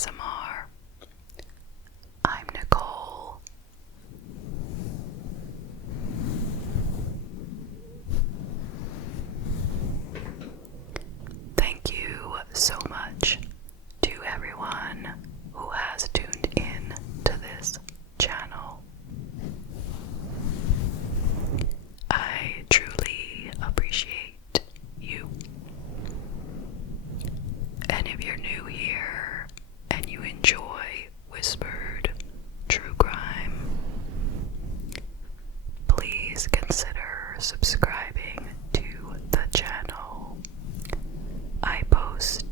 ASMR. I'm Nicole. Thank you so much to everyone who has tuned in to this channel. I truly appreciate you. And if you're new here and you enjoy whispered true crime, please consider subscribing to the channel. I post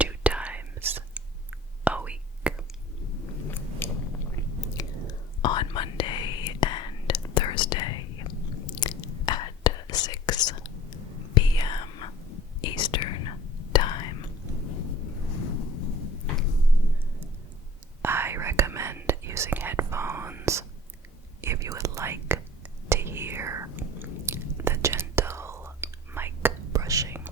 2 times a week, on Monday and Thursday at 6 p.m. Eastern Time. I recommend using headphones if you would like to hear the gentle mic brushing.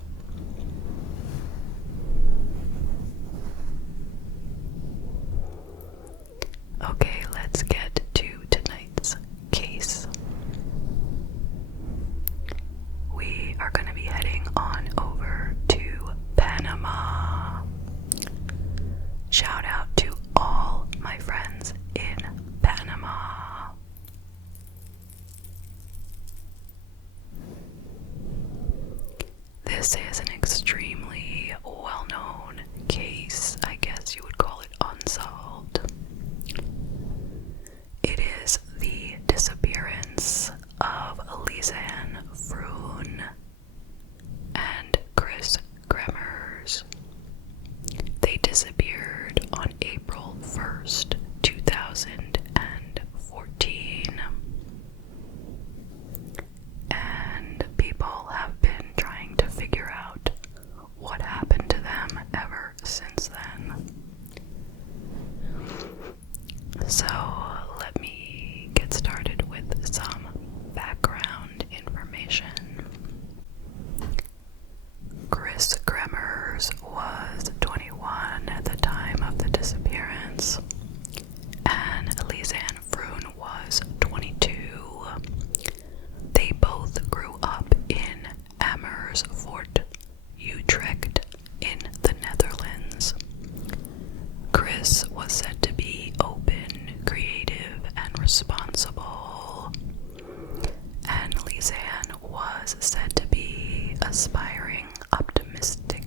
Okay, let's get to tonight's case. We are going to be heading on over to Panama. Shout out to all my friends in Panama. This is an extremely well-known case. I guess you would call it unsolved. It is the disappearance of Lisanne Froon and Kris Kremers. They disappeared on April 1st, 2014. And people have been trying to figure out what happened to them ever since then. So let me get started with some background information. Kris Kremers was 21 at the time of the disappearance, and Lisanne Froon was 22. They both grew up in Amersfoort, Utrecht, in the Netherlands. Kris was said to be open, creative, and responsible, and Lisanne was said to be aspiring, optimistic,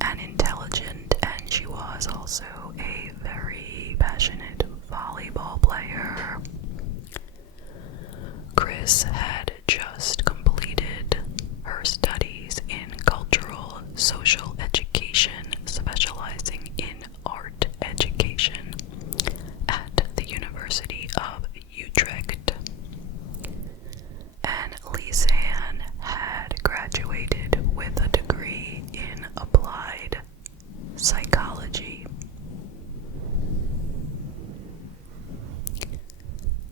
and intelligent, and she was also a very passionate volleyball player. Kris had just completed her studies in cultural social education, specializing in art education at the University of Utrecht. And Lisanne had graduated with a degree in applied psychology.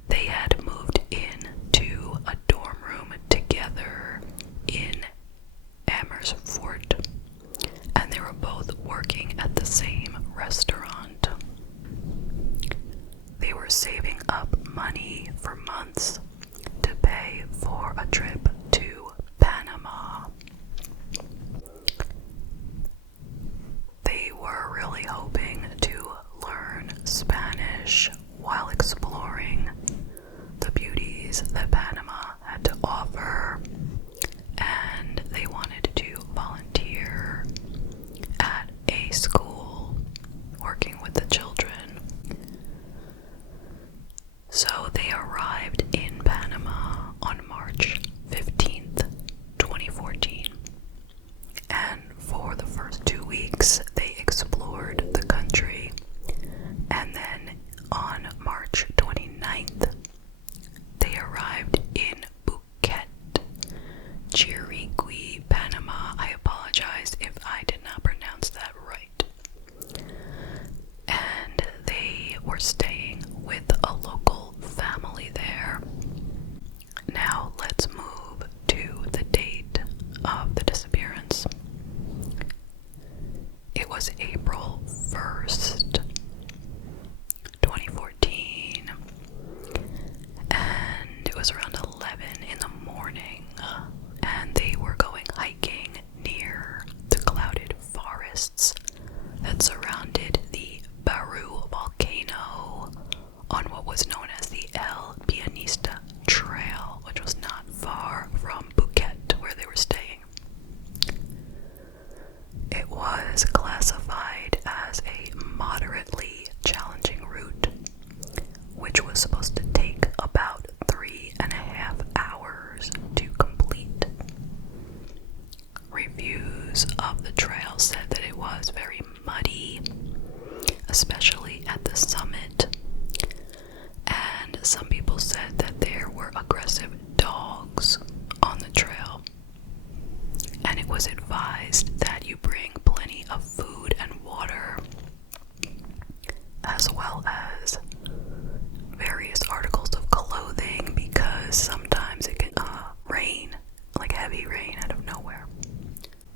They had moved into a dorm room together in Amersfoort, and they were both working at the same restaurant. They were saving up money for months to pay for a trip to Panama. They were really hoping to learn Spanish while exploring the beauties that Panama had to offer, and they wanted to volunteer at a school working with the children. So they arrived in Panama on March 15th, 2014. And for the first 2 weeks, they explored the country. And then on March 29th, they arrived in Phuket, Chiriqui, Panama. I apologize if I did not pronounce that right. And they were staying with a local family there. Now let's move to the date of the disappearance. It was April 1st, 2014, and it was around 11 in the morning, and they were going hiking near the clouded forests that surrounded the Baru volcano on what was known as the El Pianista Trail, which was not far from Phuket, where they were staying. It was classified as a moderately challenging route, which was supposed to take about 3.5 hours to complete. Reviews of the trail said that it was very muddy, especially at the summit, and some people said that there were aggressive dogs on the trail, and it was advised that you bring plenty of food and water, as well as various articles of clothing, because sometimes it can rain, like heavy rain out of nowhere.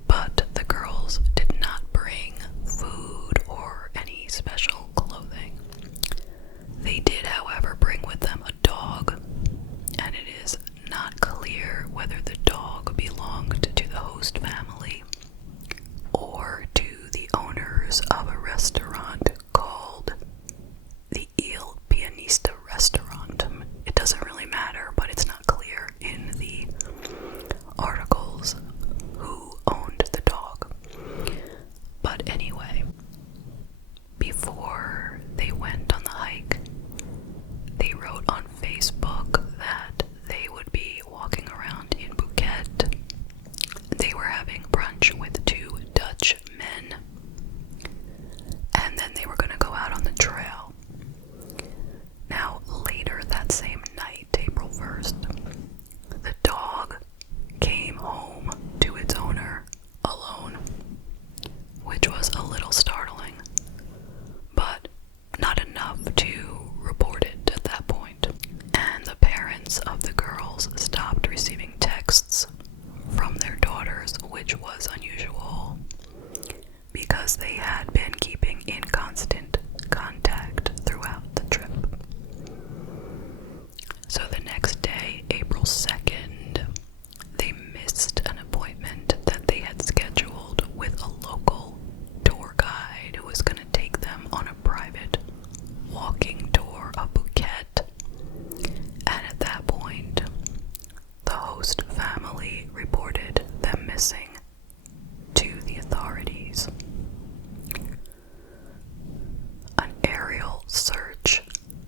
But the girls did not bring food or any special clothing. They did, however, bring with them a dog, and it is not clear whether the dog belonged to the host family or to the owners of a restaurant called the Il Pianista Restaurant. It doesn't really matter, but it's not clear in the articles who owned the dog. But anyway, before they went on the hike, they wrote on Facebook that they would be walking around in Phuket. They were having brunch with 2 Dutch men, and then they were going to go out on the trail. Now, later that same night, April 1st, the dog came home to its owner alone, which was a little startling, but not enough to report it at that point. And the parents of the girls stopped receiving texts from their daughters, which was unusual because they had been keeping in constant contact throughout the trip. So the next day, April 2nd, they missed an appointment that they had scheduled with a local tour guide who was going to take them on a private walking tour of Phuket. And at that point, the host family reported them missing to the authorities. An aerial search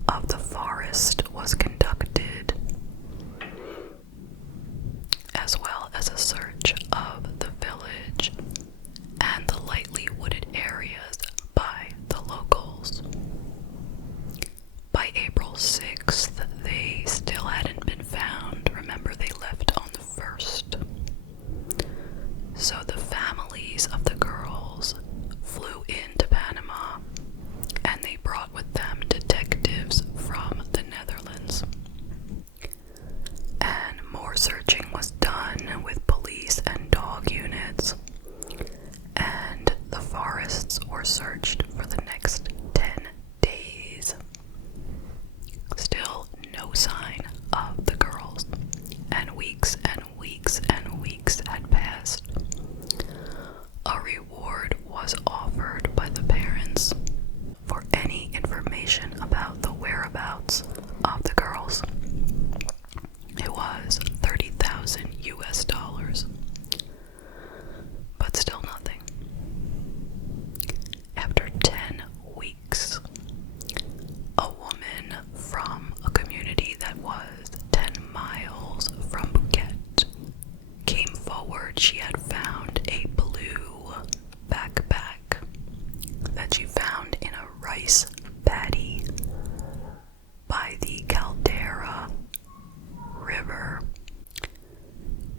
of the forest was conducted, as well as a search of the village and the lightly wooded areas by the locals. By April 6th, they still hadn't been found. Remember, they left on the 1st. So the families of the girls flew into Panama, and they brought with them detectives from the Netherlands. And more searching was done with police and dog units, and the forests were searched for the next 10 days. Still no sign of the girls, and weeks and weeks and weeks had passed. A reward was offered by the parents for any information about the whereabouts of the girls. It was $30,000, but still nothing. After 10 weeks, a woman from a community that was 10 miles from Phuket came forward. She had found a blue backpack that she found in a rice paddy by the Caldera River.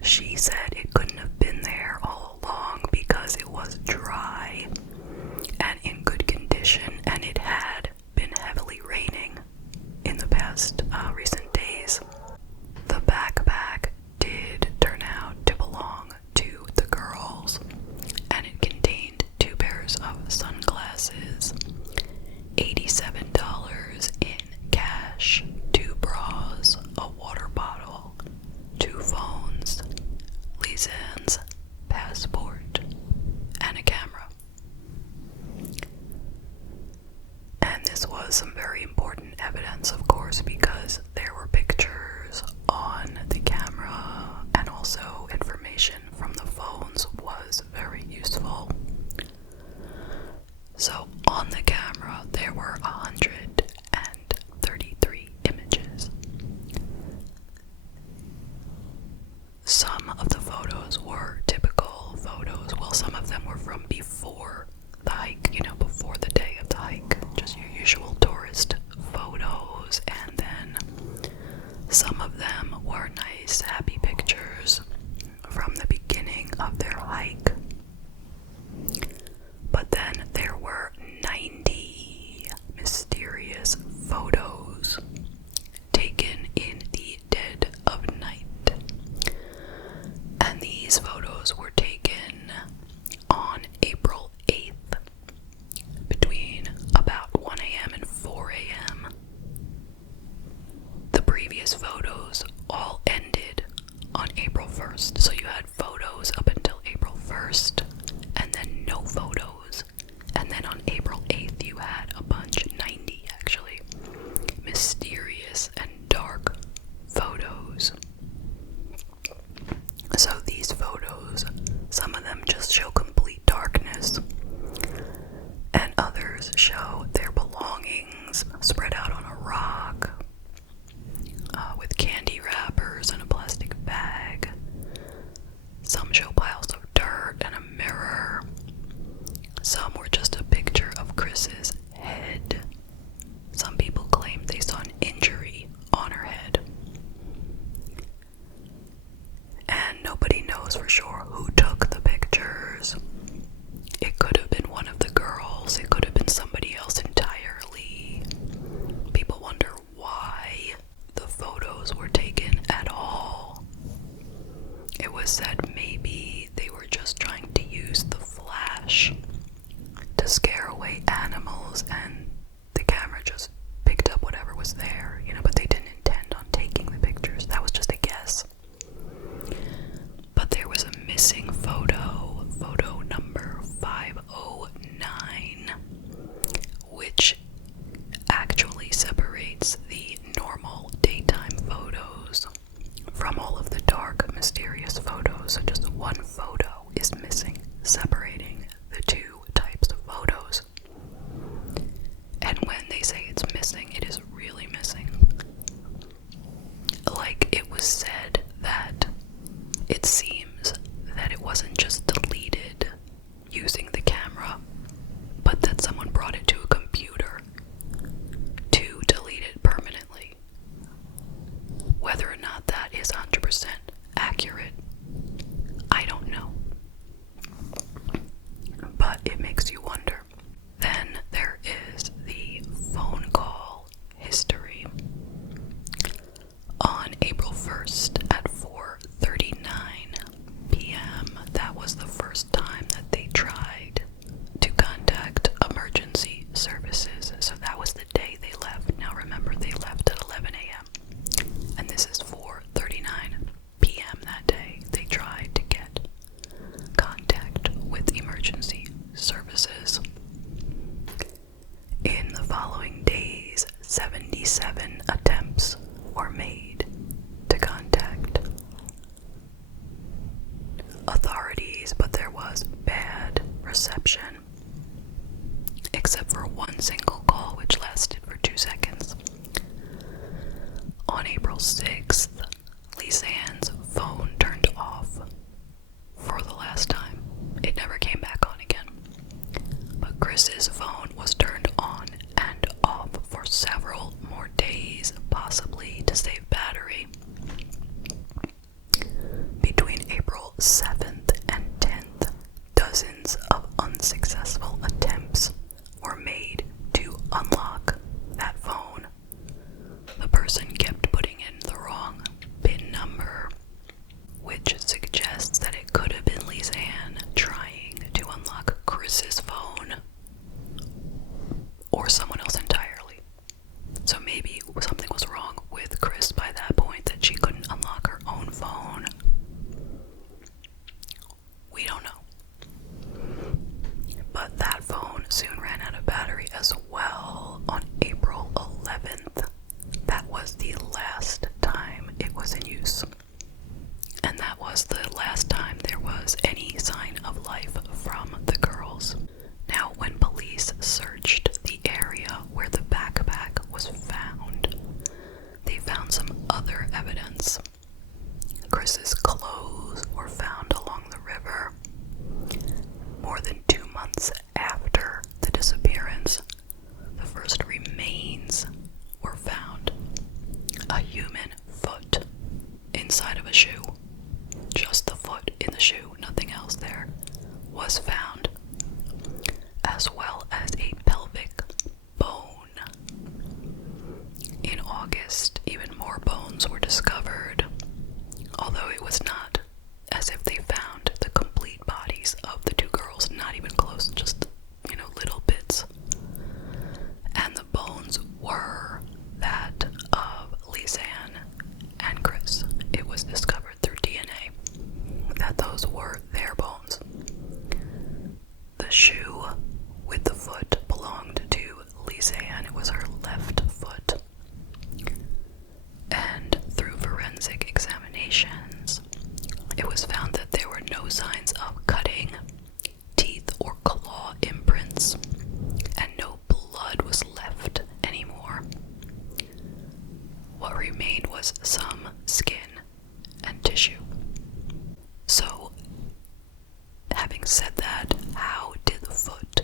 She said it couldn't have been there all along because it was dry and in good condition, and it had been heavily raining in the past recent days. The backpack did turn out to belong to the girls, and it contained 2 pairs of sunglasses was some very important evidence, of course, because there were pictures on the camera, and also information from the phones was very useful. So on the camera there were 133 images. Some of the photos were typical photos, while some of them were from before the hike, before the day of the hike, just your usual tourist photos, and then some of them were nice, happy pictures from the beginning of their hike. But then there were 90 mysterious photos taken in the dead of night. And these photos were taken on April 8th, between about 1 a.m. and 4 a.m. The previous photos all ended on April 1st, so you had photos up until April 1st, and then no photos. And then on April 8th you had a bunch, 90 actually, mysterious and dark photos. So these photos, some of them just show complete darkness, and others show their belongings spread out on a rock, with candy wrappers and a plastic bag. Some show piles of dirt and a mirror. Some were just a picture of Kris's head. Some people claimed they saw an injury on her head. And nobody knows for sure who took the pictures. It could have been one of the girls. It could have been somebody else entirely. People wonder why the photos were taken at all. It was said maybe they were just trying to use the flash to scare away animals, and the camera just picked up whatever was there, but they didn't intend on taking the pictures. That was just a guess. But there was a missing photo number 509, which actually separates the normal daytime photos from all of the dark, mysterious photos. So just one photo is missing, separating the two types of photos. And when they say it's missing, it is really missing. Like, it was said that it seems that it wasn't just deleted using the camera, but that someone brought it to a computer to delete it permanently. Whether or not that is 100% accurate, I don't know. But it makes you wonder. Then there is the phone call history. On April 1st at 4:39 p.m., that was the first time that they tried to contact emergency services. So that was the day they left. Now remember, they left at 11 a.m. and this is 4:39 p.m. that day. They tried to get contact with emergency services. In the following days, 77 attempts were made to contact authorities, but there was bad reception, except for one single call which lasted for 2 seconds. On April 6th, Lisanne's phone turned off for the last time. It never came back on again. But Kris's phone was turned on and off for several more days, possibly to save battery. Between April 7th and 10th, dozens of unsuccessful attempts were made to unlock that phone. The person kept putting in the wrong PIN number, which suggests that it could have been Lisanne trying to unlock Kris's phone, bones were discovered, although it was not as if they found the complete bodies of the two girls, not even close, just, little bits. And the bones were that of Lisanne and Kris. It was discovered through DNA that those were their bones. The shoe with the foot belonged to Lisanne. It was her left foot. And through forensic examinations, it was found that there were no signs of cutting, teeth, or claw imprints, and no blood was left anymore. What remained was some skin and tissue. So, having said that, how did the foot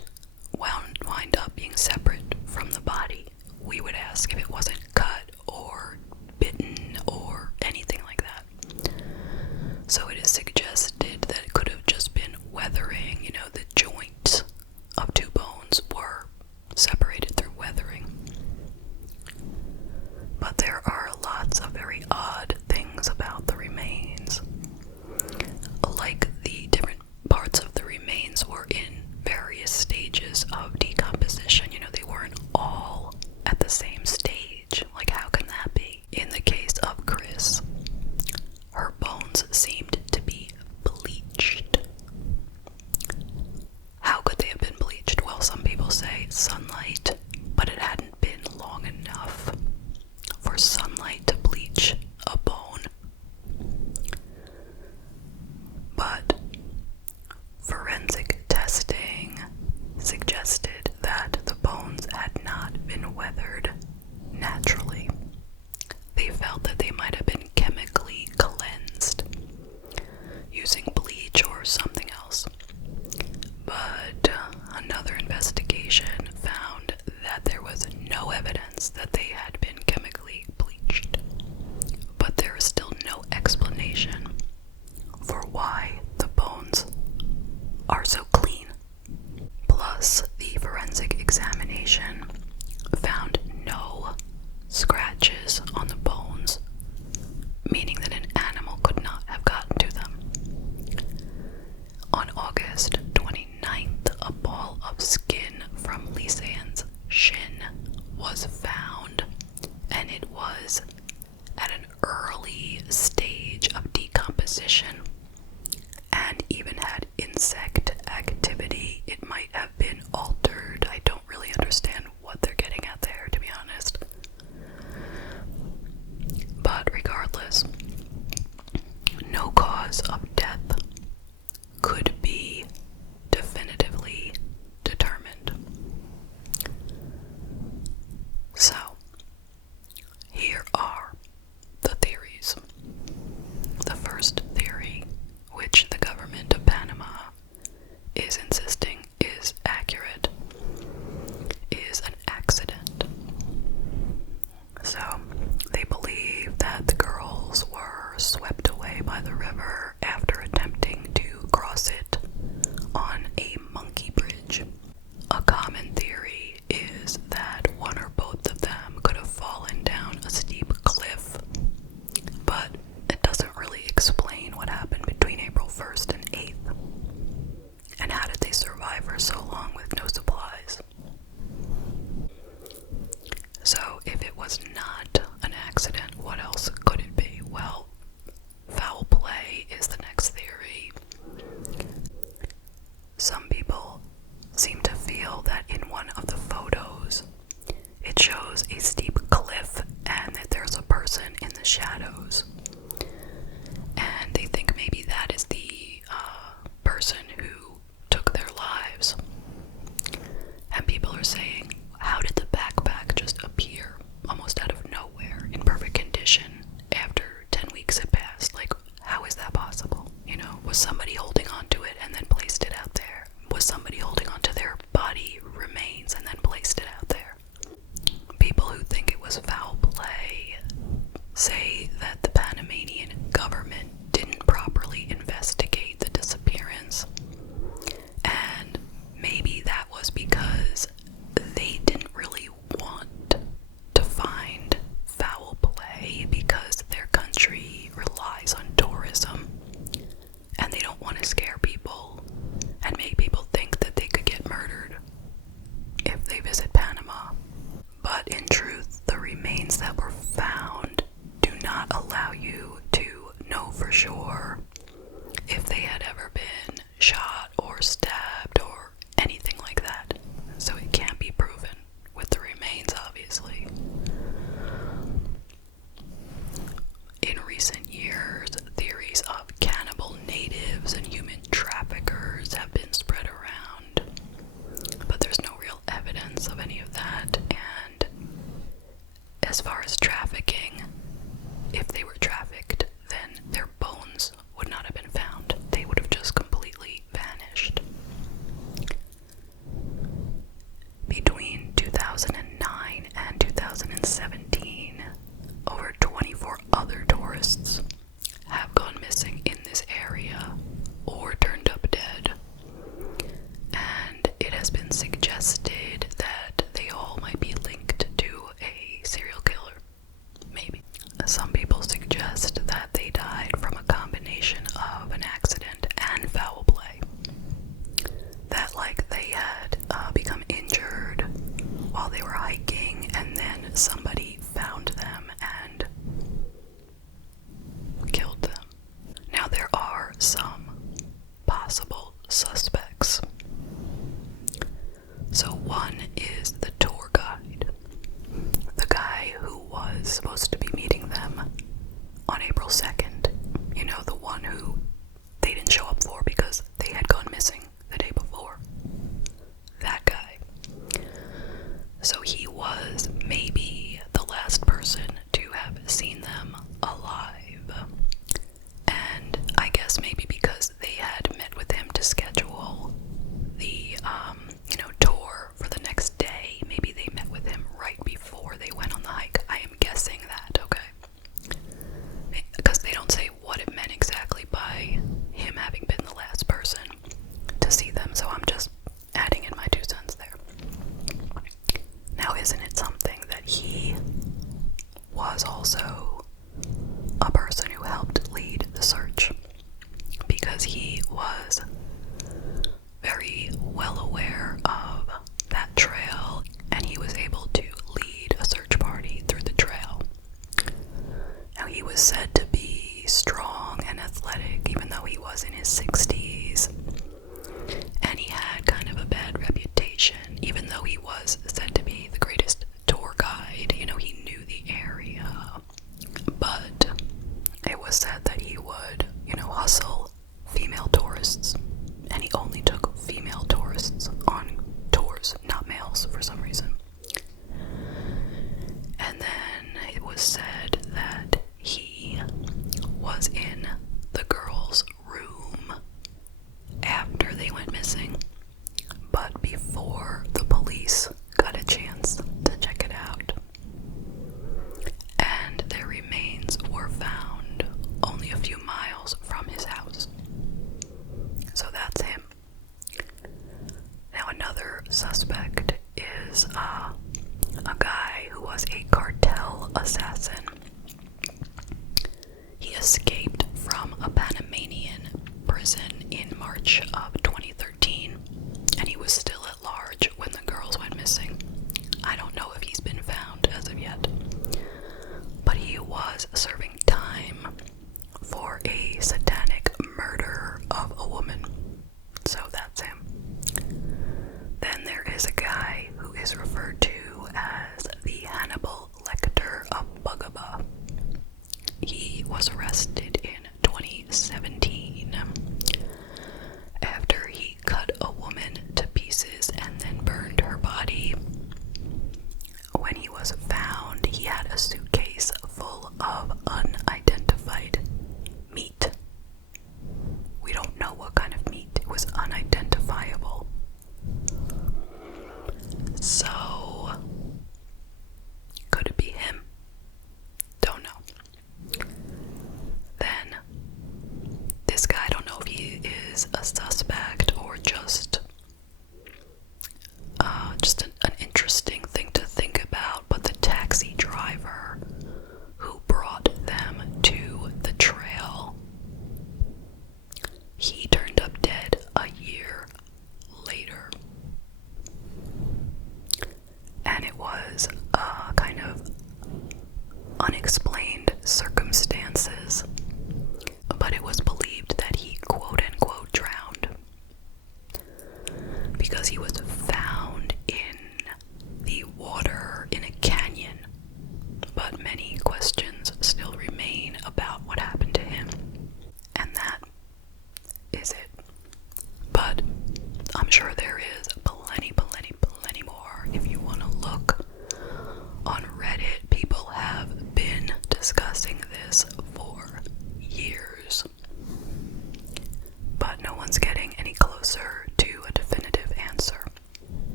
wind up being separate from the body? We would ask if it wasn't cut or bitten or anything like that. So it is suggested that it could have just been weathering, the joints of two bones were separated through weathering. But there are lots of very odd things about the remains. Like the different parts of the remains were in various stages of decomposition. They weren't all at the same stage. Like, how can that be? In the case of Kris, her bones seemed to be bleached. How could they have been bleached? Well, some people say sunlight, but it hadn't been long enough for sunlight to bleach a bone. But forensic testing suggested that the bones had not been weathered naturally. They felt that they might have been chemically cleansed using bleach or something else. But another investigation found that there was no evidence that they had been chemically bleached. But there is still no explanation for why the bones are so clean. Plus, the forensic examination found no scratches on the bones, meaning that an animal could not have gotten to them. On August 29th, a ball of skin from Lisanne's shin was found, and it was at an early stage of decomposition and even had insect activity. It might have been altered. I don't really understand what they're getting at there, to be honest. But regardless, no cause of death could be definitively determined. So, here are the theories. The first theory, which the government of Panama is insisting is accurate, is an accident. So, they believe that the girls were swept away by the river after attempting to cross it on a monkey bridge. A common theory is that one or both of them 2017, over 24 other tourists have gone missing in this area or turned up dead. And it has been suggested that they all might be linked to a serial killer. Maybe. Some people suggest that they died from a combination of an accident and foul play. That, like, they had become injured while they were hiking, and then somebody found them and killed them. Now, there are some possible suspects. So one is the tour guide, the guy who was supposed to be meeting them on April 2nd. You know, the one who they didn't show up for because they had gone missing the day before. That guy. So he was maybe the last person to have seen them alive. And I guess maybe because they had met with him to schedule the, tour for the next day, maybe they met with him right before they went on the hike. I am guessing that, okay? Because they don't say what it meant exactly by him having been the last person to see them, so I'm just adding in my 2 cents there. Now, isn't it something that he was also a person who helped lead the search? Because he was very well aware of that trail, and he was able to lead a search party through the trail. Now, he was said to be strong and athletic, even though he was in his 60s, and he had kind of a bad reputation, even though he was said to be the greatest tour guide. You know, he knew the area, but it was said that he would, hustle female tourists, and he only took female tourists on tours, not males for some reason. And then it was said that he was in the girls' room after they went missing, but before the police got a chance to check it out. And their remains were found only a few miles from his house. So that's him. Now, another suspect is a guy who was a cartel assassin. He escaped from a Panamanian prison in March of 2013, and he was still at large when the girls went missing. I don't know if he's been found as of yet, but he was serving time for a satanic murder of a woman. So that's him. Then there is a guy who is referred to as the Hannibal Lecter of Bugaba. He was arrested in 2017 after he cut a woman to pieces and then burned her body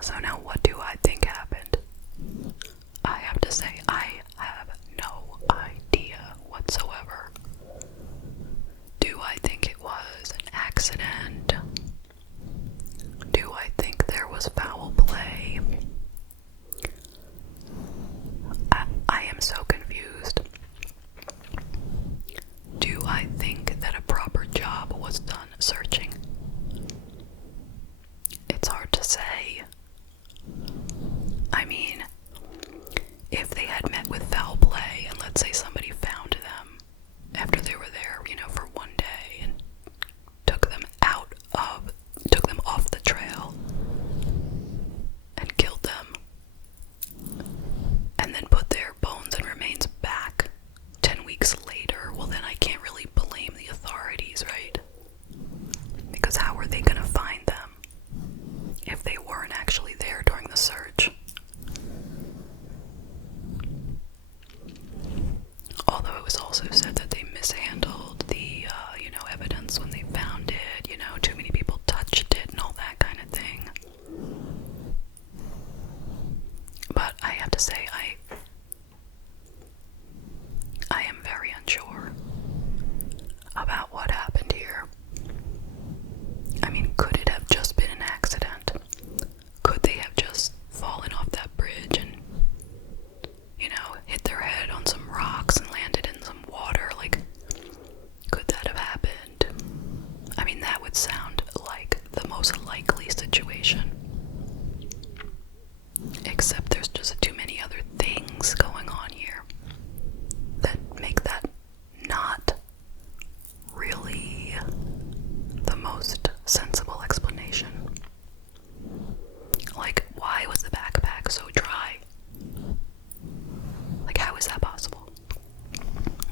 So now what do I think happened? I have to say, I have no idea whatsoever. Do I think it was an accident? Do I think there was foul play? I am so confused. Do I think that a proper job was done searching? It's hard to say. I mean, if they had met with foul play and let's say somebody found them after they were there, for one day and took them off the trail and killed them and then put their bones and remains back 10 weeks later, well then I can't really blame the authorities, right? Because how were they gonna find them if they weren't actually there during the search? Although it was also said that they mishandled the, evidence when they found it, too many people touched it and all that kind of thing. But I have to say, I am very unsure about what happened here. I mean, could it have just been an accident? Could they have just fallen off that bridge and, hit their head on some rocks and landed in some water? Like, could that have happened? I mean, that would sound like the most likely situation. Except there's just too many other things going on here that make that not really the most sensible explanation. Like, why was the backpack so dry? Like, how is that possible?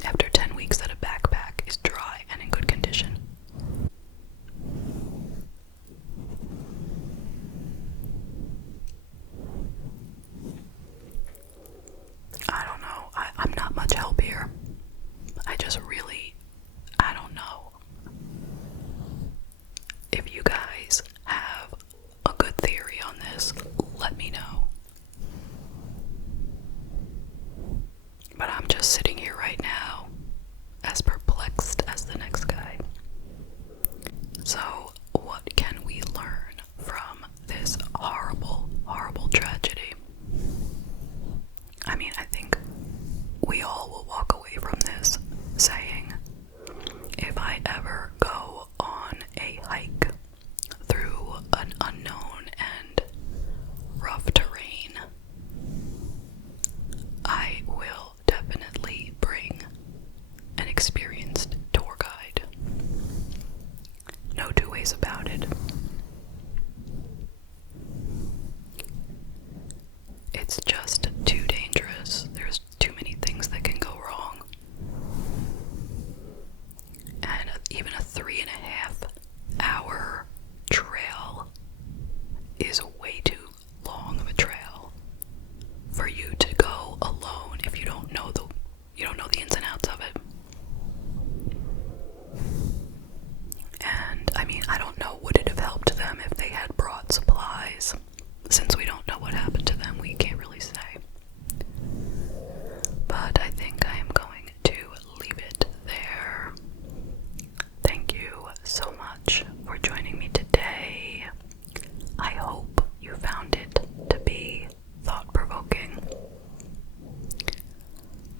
After 10 weeks that a backpack is dry and in good condition. I don't know. I'm not much help here. I don't know. If you guys have a good theory on this, let me know. But I'm just sitting here right now, as perplexed as the next guy. So, what can we learn from this horrible, horrible tragedy? I mean, I think we all will walk away from this saying, if I ever go on a hike through an unknown and rough terrain, I will definitely bring an experienced tour guide. No two ways about it. It's just too dangerous. There's too many things that can go wrong. And even a 3.5-hour trail is way too long of a trail for you to go alone if you don't know the ins and outs of it. And I mean, I don't know, would it have helped them if they had brought supplies? Since we don't know what happened to them, we can't really say. But I think I am going to leave it there. Thank you so much for joining me today. I hope you found it to be thought-provoking.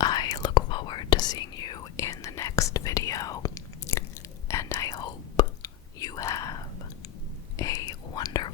I look forward to seeing you in the next video, and I hope you have a wonderful